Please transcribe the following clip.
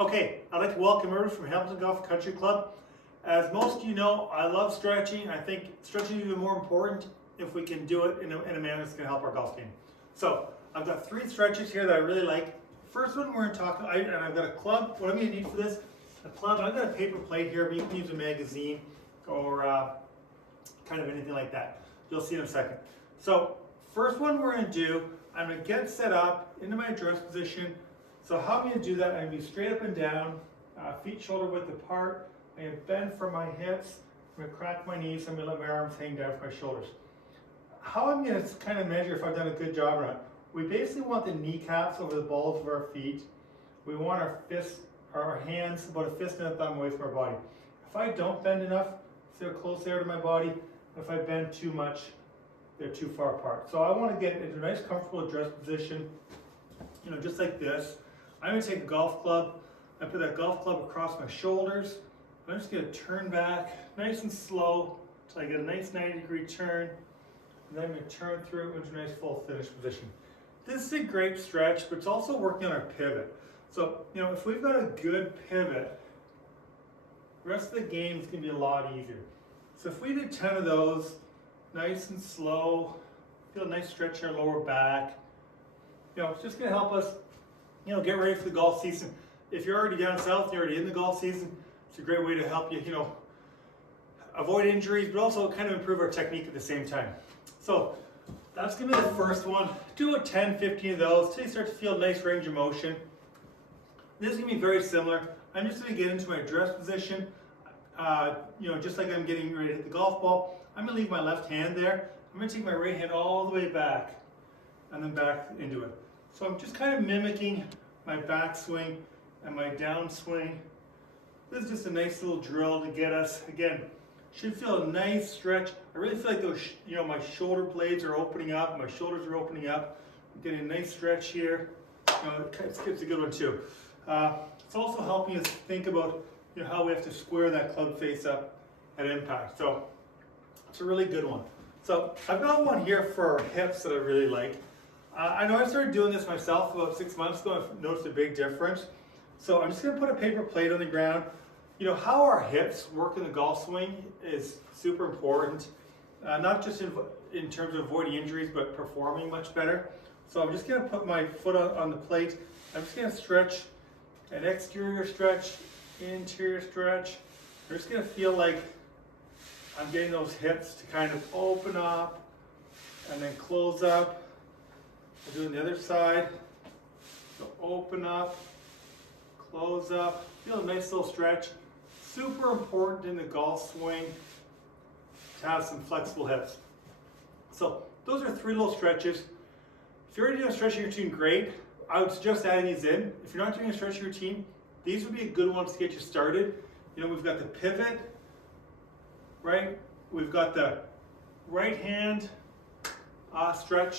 Okay, I'd like to welcome everyone from Hamilton Golf Country Club. As most of you know, I love stretching. I think stretching is even more important if we can do it in a manner that's going to help our golf game. So I've got 3 stretches here that I really like. First one we're going to talk about, and I've got a club. What I'm going to need for this, a club. I've got a paper plate here, but you can use a magazine or kind of anything like that. You'll see in a second. So first one we're going to do, I'm going to get set up into my address position. So how I'm going to do that, I'm going to be straight up and down, feet shoulder width apart. I'm going to bend from my hips. I'm going to crack my knees. I'm going to let my arms hang down from my shoulders. How I'm going to kind of measure if I've done a good job or not. We basically want the kneecaps over the balls of our feet. We want our fists, our hands about a fist and a thumb away from our body. If I don't bend enough, see how close they are to my body. If I bend too much, they're too far apart. So I want to get into a nice comfortable address position, just like this. I'm going to take a golf club. I put that golf club across my shoulders. I'm just going to turn back nice and slow until I get a nice 90-degree turn. And then I'm going to turn through into a nice full finish position. This is a great stretch, but it's also working on our pivot. So, if we've got a good pivot, the rest of the game is going to be a lot easier. So if we did 10 of those, nice and slow, feel a nice stretch in our lower back, it's just going to help us get ready for the golf season. If you're already down south, you're already in the golf season, it's a great way to help you, avoid injuries, but also kind of improve our technique at the same time. So that's going to be the first one. Do a 10, 15 of those until you start to feel a nice range of motion. This is going to be very similar. I'm just going to get into my address position, just like I'm getting ready to hit the golf ball. I'm going to leave my left hand there. I'm going to take my right hand all the way back and then back into it. So I'm just kind of mimicking my backswing and my downswing. This is just a nice little drill to get us, again, should feel a nice stretch. I really feel like those, my shoulder blades are opening up, my shoulders are opening up. I'm getting a nice stretch here. It's a good one too. It's also helping us think about how we have to square that club face up at impact. So it's a really good one. So I've got one here for our hips that I really like. I know I started doing this myself about 6 months ago. I've noticed a big difference. So I'm just going to put a paper plate on the ground. How our hips work in the golf swing is super important. Not just in terms of avoiding injuries, but performing much better. So I'm just going to put my foot on the plate. I'm just going to stretch an exterior stretch, interior stretch. I'm just going to feel like I'm getting those hips to kind of open up and then close up. I'll do it on the other side. So open up, close up. Feel a nice little stretch. Super important in the golf swing to have some flexible hips. So those are 3 little stretches. If you're already doing a stretching routine, great. I would suggest adding these in. If you're not doing a stretching routine, these would be good ones to get you started. We've got the pivot, right? We've got the right hand stretch